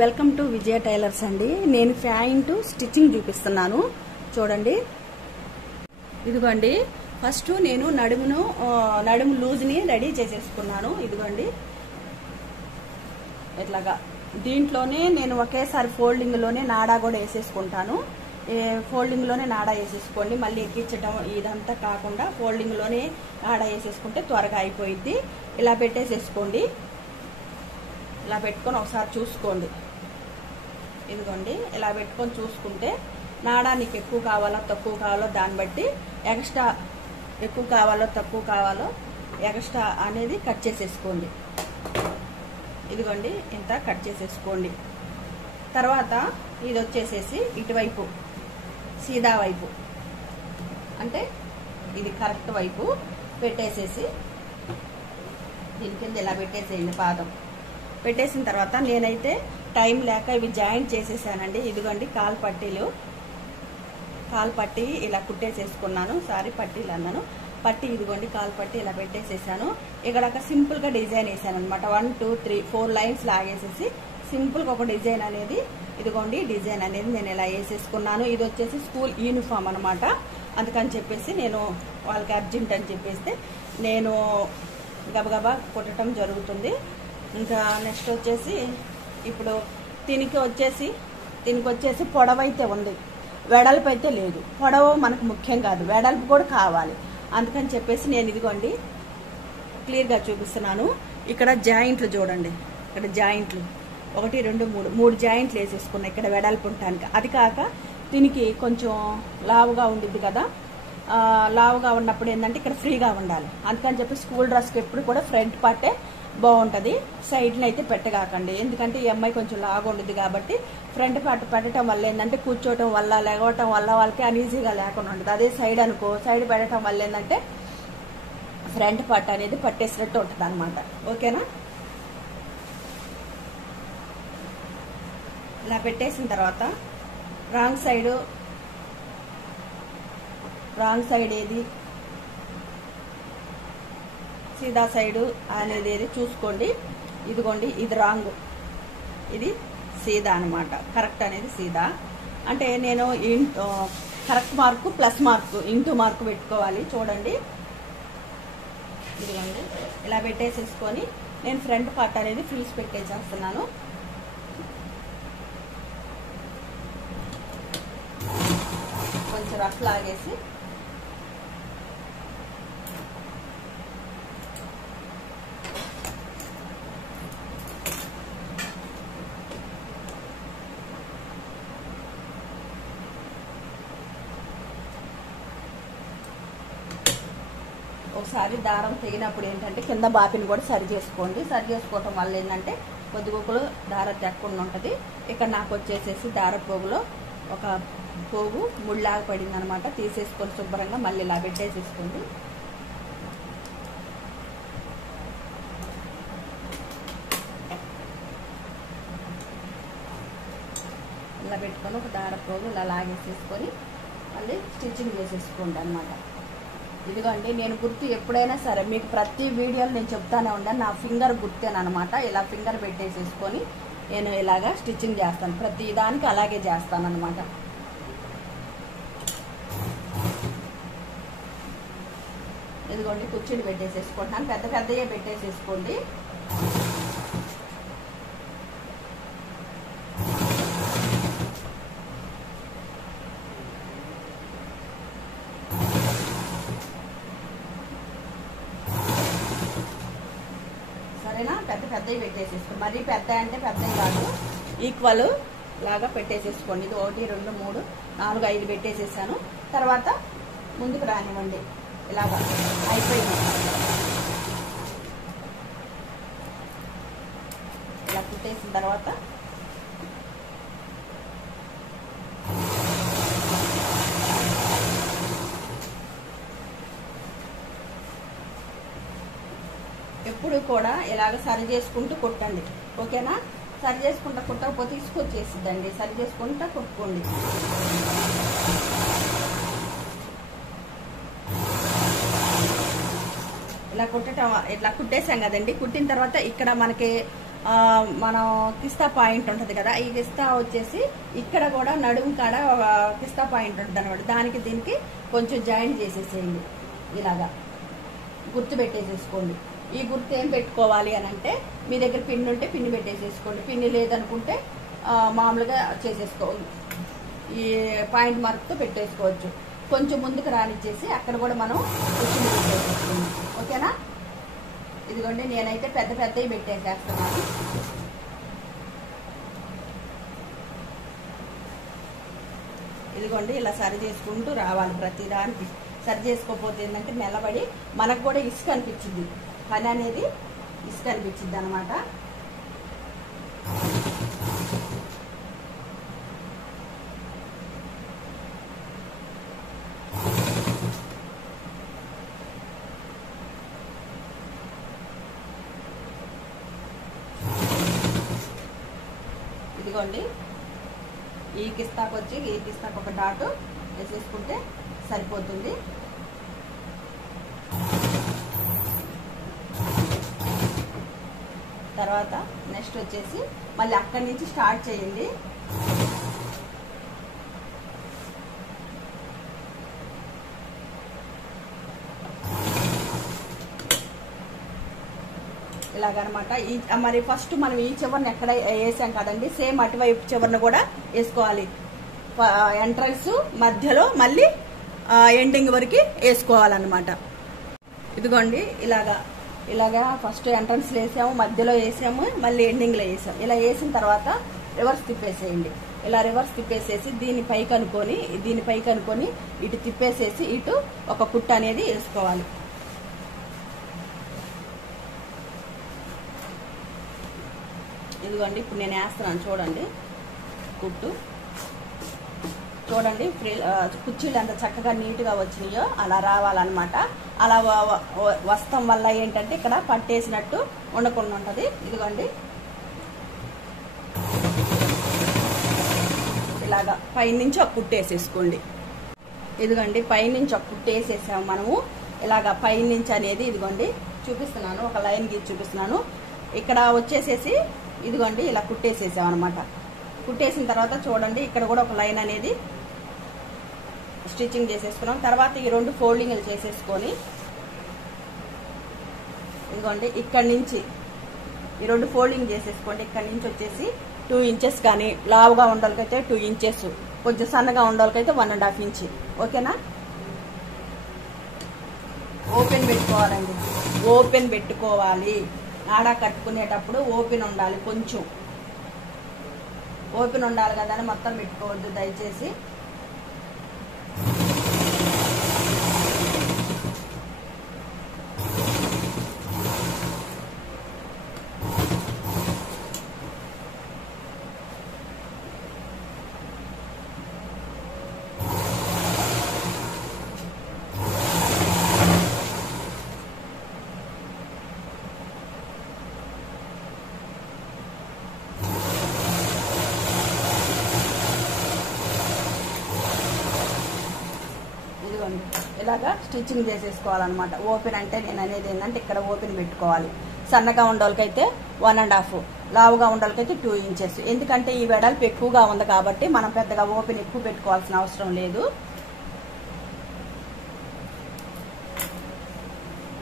Welcome to Vijaya tailors అండి. నేను pant stitching చూపిస్తున్నాను చూడండి. ఇదిగోండి, ఫస్ట్ నేను నడుము లూజ్ని రెడీ చేసేసుకున్నాను. ఇదిగోండి ఇట్లాగా దీంట్లోనే నేను ఒకేసారి ఫోల్డింగ్లోనే నాడా కూడా వేసేసుకుంటాను. ఫోల్డింగ్లోనే నాడా వేసేసుకోండి. మళ్ళీ ఎక్కించడం ఇదంతా కాకుండా ఫోల్డింగ్లోనే నాడా వేసేసుకుంటే త్వరగా అయిపోయింది. ఇలా పెట్టేసేసుకోండి. ఇలా పెట్టుకొని ఒకసారి చూసుకోండి. ఇదిగోండి ఇలా పెట్టుకొని చూసుకుంటే నాడా నీకు ఎక్కువ కావాలో తక్కువ కావాలో దాన్ని బట్టి ఎక్స్ట్రా ఎక్కువ కావాలో తక్కువ కావాలో ఎక్స్ట్రా అనేది కట్ చేసేసుకోండి. ఇదిగోండి ఇంత కట్ చేసేసుకోండి. తర్వాత ఇది వచ్చేసేసి ఇటువైపు సీదా వైపు అంటే ఇది కరెక్ట్ వైపు పెట్టేసేసి దీని కింద ఇలా పెట్టేసేయండి. పాదం పెట్టేసిన తర్వాత నేనైతే టైం లేక ఇవి జాయింట్ చేసేసానండి. ఇదిగోండి కాలు పట్టి ఇలా కుట్టేసేసుకున్నాను. సారీ పట్టీలు అన్నాను. పట్టి ఇదిగోండి కాలు పట్టి ఇలా పెట్టేసేసాను. ఇక్కడ సింపుల్ గా డిజైన్ వేసాను అనమాట. 1 2 3 4 లైన్స్ లాగేసేసి సింపుల్ గా ఒక డిజైన్ అనేది ఇదిగోండి డిజైన్ అనేది నేను ఇలా వేసేసుకున్నాను. ఇది వచ్చేసి స్కూల్ యూనిఫామ్ అనమాట. అందుకని చెప్పేసి నేను వాళ్ళకి అర్జెంట్ అని చెప్పేస్తే నేను గబగబా కుట్టడం జరుగుతుంది. ఇంకా నెక్స్ట్ వచ్చేసి ఇప్పుడు దీనికి వచ్చేసి పొడవైతే ఉంది, వెడల్పు అయితే లేదు. పొడవు మనకు ముఖ్యం కాదు, వెడల్పు కూడా కావాలి. అందుకని చెప్పేసి నేను ఇదిగోండి క్లియర్గా చూపిస్తున్నాను. ఇక్కడ జాయింట్లు చూడండి. ఇక్కడ జాయింట్లు 1 2 3 జాయింట్లు వేసేసుకున్నాయి ఇక్కడ వెడల్పు ఉండటానికి. అది కాక దీనికి కొంచెం లావుగా ఉండిద్ది కదా, లావుగా ఉన్నప్పుడు ఏంటంటే ఇక్కడ ఫ్రీగా ఉండాలి. అందుకని చెప్పి స్కూల్ డ్రెస్కి ఎప్పుడు కూడా ఫ్రంట్ పార్టే బాగుంటుంది. సైడ్ని అయితే పెట్టగాకండి. ఎందుకంటే ఈ అమ్మాయి కొంచెం లాగా ఉండదు కాబట్టి ఫ్రంట్ పార్ట్ పెట్టడం వల్ల ఏంటంటే కూర్చోవటం వల్ల లేవటం వల్ల వాళ్ళకి అన్ఈజీగా లేకుండా ఉంటుంది. అదే సైడ్ అనుకో, సైడ్ పెట్టడం వల్ల ఏంటంటే ఫ్రంట్ పార్ట్ అనేది పట్టేసినట్టు ఉంటుంది అనమాట. ఓకేనా? ఇలా పెట్టేసిన తర్వాత రాంగ్ సైడ్ ఏది సీదా సైడు అనేది ఏది చూసుకోండి. ఇదిగోండి ఇది రాంగ్, ఇది సీదా అనమాట. కరెక్ట్ అనేది సీదా అంటే నేను correct mark plus mark into mark పెట్టుకోవాలి. చూడండి ఇదిగోండి ఇలా పెట్టేసేసుకొని నేను ఫ్రంట్ పార్ట్ అనేది ఫ్రీజ్ పెట్టేసేస్తున్నాను. కొంచెం రఫ్ లాగేసి ఒకసారి దారం తెగినప్పుడు ఏంటంటే కింద బాపిని కూడా సరి చేసుకోండి. సరి చేసుకోవటం వల్ల ఏంటంటే పొద్దుగుకులు దారం తెక్కకుండా ఉంటుంది. ఇక్కడ నాకు వచ్చేసేసి దార పోగులో ఒక పోగు ముళ్ళలాగా పడింది అనమాట. తీసేసుకొని శుభ్రంగా మళ్ళీ ఇలా పెట్టేసేసుకోండి. ఇలా పెట్టుకొని ఒక దార పోగు ఇలా లాగేసేసుకొని మళ్ళీ స్టిచ్చింగ్ చేసేసుకోండి అనమాట. ఇదిగోండి నేను గుర్తు ఎప్పుడైనా సరే మీకు ప్రతి వీడియోలో నేను చెప్తానే ఉన్నాను. నా ఫింగర్ గుర్తేనమాట. ఇలా ఫింగర్ పెట్టేసేసుకొని నేను ఇలాగా స్టిచ్చింగ్ చేస్తాను. ప్రతి దానికి అలాగే చేస్తాను అనమాట. ఇదిగోండి కుర్చీలు పెట్టేసేసుకుంటున్నాను. పెద్దయే పెట్టేసేసుకోండి. సరేనా? పెద్దవి పెట్టేసేసుకోండి. మరీ పెద్ద అంటే పెద్దవి కాదు, ఈక్వల్ లాగా పెట్టేసేసుకోండి. ఇది 1 2 3 4 5 పెట్టేసేసాను. తర్వాత ముందుకు రానివ్వండి. ఇలాగా అయిపోయింది. ఇలా కుట్టేసిన తర్వాత ఎప్పుడు కూడా ఇలాగ సరి చేసుకుంటూ కుట్టండి. ఓకేనా? సరి చేసుకుంటా కుట్టకపోతే ఇసుకొచ్చేసిద్దండి. సరి చేసుకుంటా కుట్టుకోండి. ఇలా కుట్టేసాం కదండి. కుట్టిన తర్వాత ఇక్కడ మనకి మనం కిస్తా పాయింట్ ఉంటుంది కదా, ఈ కిస్తా వచ్చేసి ఇక్కడ కూడా నడుము కాడ కిస్తా పాయింట్ ఉంటుంది అనమాట. దానికి దీనికి కొంచెం జాయింట్ చేసేసేయండి. ఇలాగా గుర్తు పెట్టేసేసుకోండి. ఈ గుర్తు ఏం పెట్టుకోవాలి అని అంటే, మీ దగ్గర పిన్ ఉంటే పిన్ని పెట్టేసేసుకోండి, పిన్ని లేదనుకుంటే మామూలుగా చేసేసుకోండి. ఈ పాయింట్ మార్క్తో పెట్టేసుకోవచ్చు. కొంచెం ముందుకు రానిచ్చేసి అక్కడ కూడా మనం కుర్చీని పెట్టేసేసుకోండి. ఓకేనా? ఇదిగోండి నేనైతే పెద్ద పెద్దవి పెట్టేసేస్తున్నాను. ఇదిగోండి ఇలా సరి చేసుకుంటూ రావాలి. ప్రతిదానికి సరి చేసుకోకపోతే ఏంటంటే నిలబడి మనకు కూడా ఇసుక అనిపించింది, పని అనేది ఇసుక అనిపించింది అనమాట. ఇదిగోండి ఈ కిస్తాకు వచ్చి ఈ కిస్తాకు ఒక డాట్ వేసేసుకుంటే సరిపోతుంది. తర్వాత నెక్స్ట్ వచ్చేసి మళ్ళీ అక్కడి నుంచి స్టార్ట్ చేయండి. ఇలాగనమాట. మరి ఫస్ట్ మనం ఈ చివరిని ఎక్కడ వేసాం కదండి, సేమ్ అటువైపు చివరిని కూడా వేసుకోవాలి. ఎంట్రన్స్ మధ్యలో మళ్ళీ ఎండింగ్ వరకు వేసుకోవాలన్నమాట. ఇదిగోండి ఇలాగా ఫస్ట్ ఎంట్రన్స్ వేసాము, మధ్యలో వేసాము, మళ్ళీ ఎండింగ్లో వేసాము. ఇలా వేసిన తర్వాత రివర్స్ తిప్పేసేయండి. ఇలా రివర్స్ తిప్పేసేసి దీని పైకి అనుకొని ఇటు తిప్పేసేసి ఇటు ఒక కుట్టు అనేది వేసుకోవాలి. ఇదిగోండి ఇప్పుడు నేను వేస్తున్నాను చూడండి. కుట్టు చూడండి, కుర్చీలు ఎంత చక్కగా నీట్గా వచ్చినాయో అలా రావాలన్నమాట. అలా వస్తాం వల్ల ఏంటంటే ఇక్కడ పట్టేసినట్టు ఉండకుండా ఉంటుంది. ఇదిగోండి ఇలాగా పైనుంచి ఒక కుట్టేసేసుకోండి. ఇదిగోండి పైనుంచి ఒక కుట్టేసేసాము మనము. ఇలాగా పైనుంచి అనేది ఇదిగోండి చూపిస్తున్నాను, ఒక లైన్ గీసి చూపిస్తున్నాను. ఇక్కడ వచ్చేసేసి ఇదిగోండి ఇలా కుట్టేసేసాం అనమాట. కుట్టేసిన తర్వాత చూడండి ఇక్కడ కూడా ఒక లైన్ అనేది స్టిచ్చింగ్ చేసేసుకున్నాం. తర్వాత ఈ రెండు ఫోల్డింగ్లు చేసేసుకొని ఇదిగోండి ఇక్కడి నుంచి ఈ రెండు ఫోల్డింగ్ చేసేసుకోండి. ఇక్కడి నుంచి వచ్చేసి 2 ఇంచెస్ కానీ, లావుగా ఉండాలకైతే 2 ఇంచెస్, కొంచెం సన్నగా ఉండాలకైతే 1.5 ఇంచ్. ఓకేనా? ఓపెన్ పెట్టుకోవాలండి, ఓపెన్ పెట్టుకోవాలి. నాడా కట్టుకునేటప్పుడు ఓపెన్ ఉండాలి, కొంచెం ఓపెన్ ఉండాలి కదా అని మొత్తం పెట్టుకోవద్దు దయచేసి. ఇలాగా స్టిచ్చింగ్ చేసేసుకోవాలన్నమాట. ఓపెన్ అంటే నేను అనేది ఏంటంటే ఇక్కడ ఓపెన్ పెట్టుకోవాలి. సన్నగా ఉండోళ్ళకైతే 1.5, లావుగా ఉండోళ్ళకైతే 2 ఇంచెస్. ఎందుకంటే ఈ వెడల్పు ఎక్కువగా ఉంది కాబట్టి మనం పెద్దగా ఓపెన్ ఎక్కువ పెట్టుకోవాల్సిన అవసరం లేదు.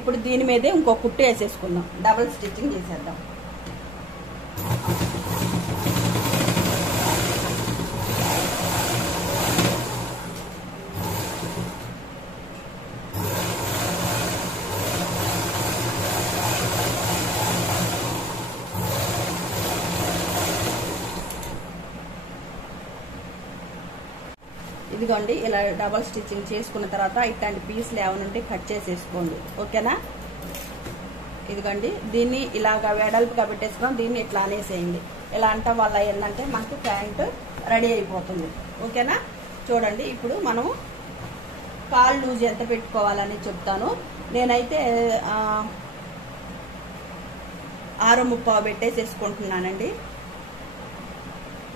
ఇప్పుడు దీని మీదే ఇంకో కుట్టు వేసేసుకుందాం, డబుల్ స్టిచ్చింగ్ చేసేద్దాం. ఇదిగోండి ఇలా డబల్ స్టిచ్చింగ్ చేసుకున్న తర్వాత ఇట్లాంటి పీస్లు ఏమైనా ఉంటే కట్ చేసేసుకోండి. ఓకేనా? ఇదిగోండి దీన్ని ఇలాగా వెడల్పుగా పెట్టేసుకున్నాం. దీన్ని ఇట్లా అనేసేయండి. ఇలా అంటం వల్ల ఏంటంటే మనకు ప్యాంట్ రెడీ అయిపోతుంది. ఓకేనా? చూడండి ఇప్పుడు మనము కాల్ లూజ్ ఎంత పెట్టుకోవాలని చెప్తాను. నేనైతే 6.35 పెట్టేసేసుకుంటున్నానండి.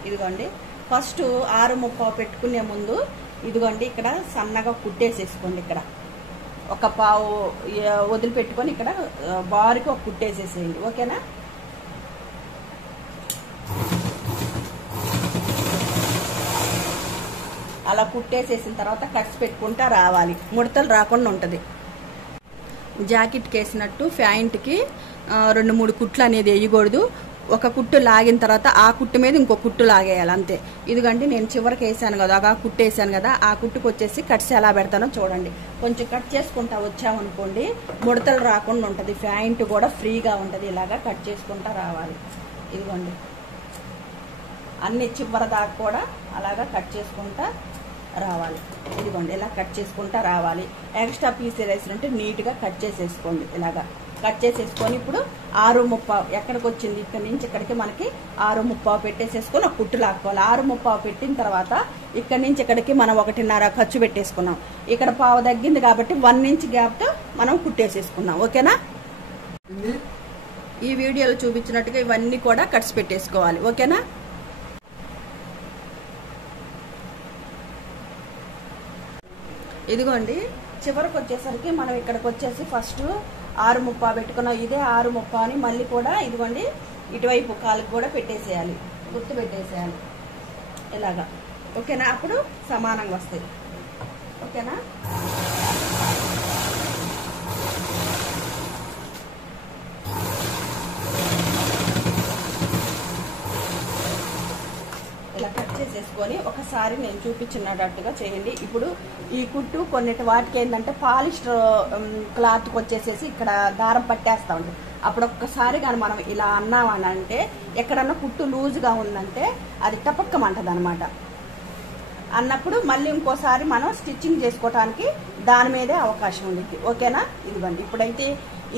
ఇదిగోండి ఫస్ట్ 6.35 పెట్టుకునే ముందు ఇదిగోండి ఇక్కడ సన్నగా కుట్టేసేసుకోండి. ఇక్కడ ఒక పావు వదిలిపెట్టుకొని ఇక్కడ బారుకి ఒక కుట్టేసేసేయండి. ఓకేనా? అలా కుట్టేసేసిన తర్వాత కట్స్ పెట్టుకుంటా రావాలి, ముడతలు రాకుండా ఉంటుంది. జాకెట్కి వేసినట్టు ప్యాంట్కి 2-3 కుట్లు అనేది వేయకూడదు. ఒక కుట్టు లాగిన తర్వాత ఆ కుట్టు మీద ఇంకో కుట్టు లాగేయాలి అంతే. ఇదిగండి నేను చివరికి వేసాను కదా, ఆ కుట్టు వేసాను కదా, ఆ కుట్టుకు వచ్చేసి కట్స్ ఎలా పెడతానో చూడండి. కొంచెం కట్ చేసుకుంటా వచ్చామనుకోండి ముడతలు రాకుండా ఉంటుంది, ప్యాంట్ కూడా ఫ్రీగా ఉంటుంది. ఇలాగా కట్ చేసుకుంటా రావాలి. ఇదిగోండి అన్ని చివరి దాకా కూడా అలాగా కట్ చేసుకుంటా రావాలి. ఇదిగోండి ఇలా కట్ చేసుకుంటా రావాలి. ఎక్స్ట్రా పీస్ వేసినట్టు నీట్గా కట్ చేసేసుకోండి. ఇలాగా కట్ చేసేసుకొని ఇప్పుడు 6:30 ఎక్కడికి వచ్చింది, ఇక్కడ నుంచి ఇక్కడికి మనకి 6:30 పెట్టేసేసుకొని ఒక కుట్టు లాక్కోవాలి. 6:30 పెట్టిన తర్వాత ఇక్కడ నుంచి ఇక్కడికి మనం 1.5 ఖర్చు పెట్టేసుకున్నాం. ఇక్కడ పావు తగ్గింది కాబట్టి 1 ఇంచ్ గ్యాప్తో మనం కుట్టేసేసుకున్నాం. ఓకేనా? ఈ వీడియోలో చూపించినట్టుగా ఇవన్నీ కూడా కట్స్ పెట్టేసుకోవాలి. ఓకేనా? ఇదిగోండి చివరికి వచ్చేసరికి మనం ఇక్కడికి వచ్చేసి ఫస్ట్ 6:30 పెట్టుకున్నాం. ఇదే 6:30 అని మళ్ళీ కూడా ఇదిగోండి ఇటువైపు కాలుకి కూడా పెట్టేసేయాలి, గుర్తు పెట్టేసేయాలి ఇలాగా. ఓకేనా? అప్పుడు సమానంగా వస్తాయి. ఓకేనా? ఇలా కట్ చేసేసుకొని ఒకసారి నేను చూపించినట్టుగా చేయండి. ఇప్పుడు ఈ కుట్టు కొన్నిటి వాటికి ఏంటంటే పాలిస్టర్ క్లాత్కి వచ్చేసేసి ఇక్కడ దారం పట్టేస్తా ఉంటుంది. అప్పుడు ఒక్కసారి కానీ మనం ఇలా అన్నామని అంటే ఎక్కడన్నా కుట్టు లూజ్గా ఉందంటే అది టపక్కమంటది అనమాట. అన్నప్పుడు మళ్ళీ ఇంకోసారి మనం స్టిచ్చింగ్ చేసుకోవటానికి దాని మీదే అవకాశం ఉంది. ఓకేనా? ఇదిగోండి ఇప్పుడైతే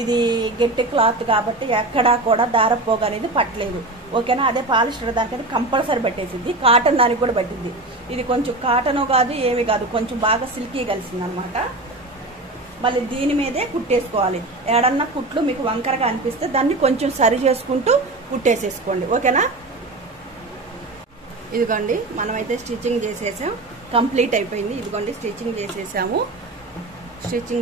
ఇది గట్టి క్లాత్ కాబట్టి ఎక్కడా కూడా దారపోగు అనేది పట్టలేదు. ఓకేనా? అదే పాలిస్టర్ దానికైతే కంపల్సరీ పట్టేసింది. కాటన్ దానికి కూడా పట్టింది. ఇది కొంచెం కాటన్ కాదు ఏమి కాదు, కొంచెం బాగా సిల్కీ కలిసింది అనమాట. మళ్ళీ దీని మీదే కుట్టేసుకోవాలి. ఏడన్నా కుట్లు మీకు వంకరగా అనిపిస్తే దాన్ని కొంచెం సరి చేసుకుంటూ కుట్టేసేసుకోండి. ఓకేనా? ఇదిగోండి మనమైతే స్టిచ్చింగ్ చేసేసాం, కంప్లీట్ అయిపోయింది. ఇదిగోండి స్టిచ్చింగ్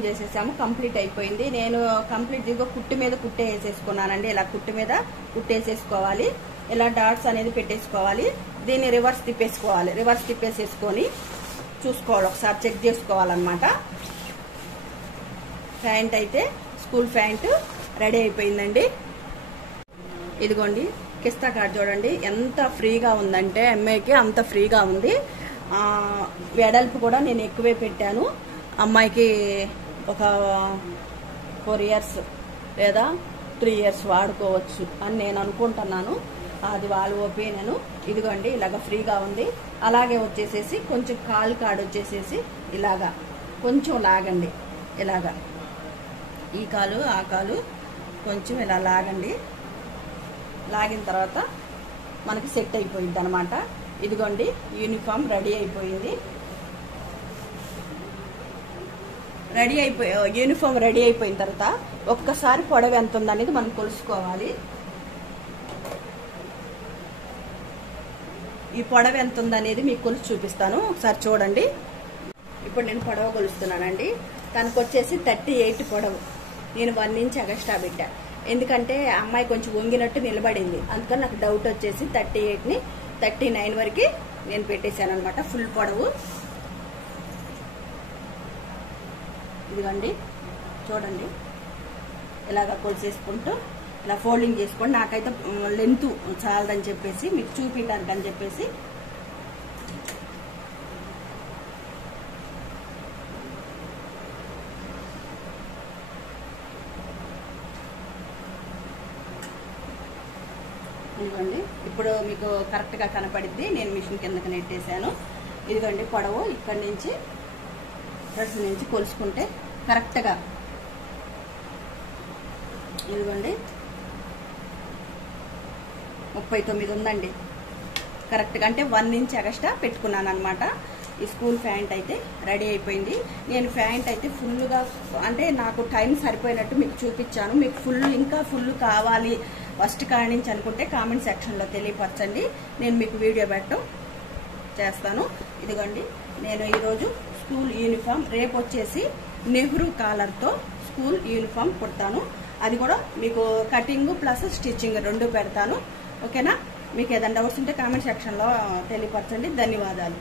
చేసేసాము కంప్లీట్ అయిపోయింది. నేను కంప్లీట్ ఇదిగో కుట్టు మీద కుట్టే వేసేసుకున్నానండి. ఇలా కుట్టు మీద కుట్టేసేసుకోవాలి. ఇలా డాట్స్ అనేది పెట్టేసుకోవాలి. దీన్ని రివర్స్ తిప్పేసుకోవాలి. రివర్స్ తిప్పేసేసుకొని చూసుకోవాలి, ఒకసారి చెక్ చేసుకోవాలన్నమాట. ప్యాంట్ అయితే స్కూల్ ప్యాంట్ రెడీ అయిపోయిందండి. ఇదిగోండి కిస్తా కార్డ్ చూడండి ఎంత ఫ్రీగా ఉందంటే అమ్మాయికి అంత ఫ్రీగా ఉంది. వెడల్పు కూడా నేను ఎక్కువే పెట్టాను. అమ్మాయికి ఒక 4 years లేదా 3 years వాడుకోవచ్చు అని నేను అనుకుంటున్నాను. అది వాళ్ళ ఒపీనియన్. ఇదిగోండి ఇలాగ ఫ్రీగా ఉంది. అలాగే వచ్చేసేసి కొంచెం కాలు కాడు వచ్చేసేసి ఇలాగా కొంచెం లాగండి. ఇలాగా ఈ కాలు ఆ కాలు కొంచెం ఇలా లాగండి. లాగిన తర్వాత మనకి సెట్ అయిపోయింది అనమాట. ఇదిగోండి యూనిఫామ్ రెడీ అయిపోయింది. యూనిఫామ్ రెడీ అయిపోయిన తర్వాత ఒక్కసారి పొడవు ఎంత ఉందనేది మనం కొలుసుకోవాలి. ఈ పొడవు ఎంత ఉందనేది మీకు కొలిసి చూపిస్తాను, ఒకసారి చూడండి. ఇప్పుడు నేను పొడవు కొలుస్తున్నానండి. తనకు వచ్చేసి 38 పొడవు. నేను 1 ఇంచ్ ఎక్స్ట్రా పెట్టా, ఎందుకంటే అమ్మాయి కొంచెం వంగినట్టు నిలబడింది. అందుకని నాకు డౌట్ వచ్చేసి 38ని 39 వరకు నేను పెట్టేశాను అనమాట ఫుల్ పొడవు. ఇదిగోండి చూడండి ఇలాగ కొలిసేసుకుంటూ ఇలా ఫోల్డింగ్ చేసుకోండి. నాకైతే లెంత్ చాలదని చెప్పేసి మీకు చూపించడానికి అని చెప్పేసి ఇదిగోండి ఇప్పుడు మీకు కరెక్ట్గా కనపడిద్ది. నేను మిషన్ కిందకి నెట్టేశాను. ఇదిగోండి పొడవు ఇక్కడి నుంచి డ్రెస్ నుంచి కొలుసుకుంటే కరెక్ట్గా ఇదిగోండి 39 ఉందండి కరెక్ట్గా. అంటే 1 ఇంచ్ ఎక్స్ట్రా పెట్టుకున్నాను అనమాట. ఈ స్కూల్ ప్యాంట్ అయితే రెడీ అయిపోయింది. నేను ప్యాంట్ అయితే ఫుల్గా అంటే నాకు టైం సరిపోయినట్టు మీకు చూపించాను. మీకు ఫుల్ ఇంకా ఫుల్ కావాలి ఫస్ట్ కాడి నుంచి అనుకుంటే కామెంట్ సెక్షన్లో తెలియపరచండి, నేను మీకు వీడియో పెట్టడం చేస్తాను. ఇదిగోండి నేను ఈరోజు స్కూల్ యూనిఫామ్, రేపు వచ్చేసి నెహ్రూ కాలర్తో స్కూల్ యూనిఫామ్ కుడతాను. అది కూడా మీకు కటింగ్ ప్లస్ స్టిచ్చింగ్ 2 పెడతాను. ఓకేనా? మీకు ఏదైనా డౌట్స్ ఉంటే కామెంట్ సెక్షన్లో తెలియపరచండి. ధన్యవాదాలు.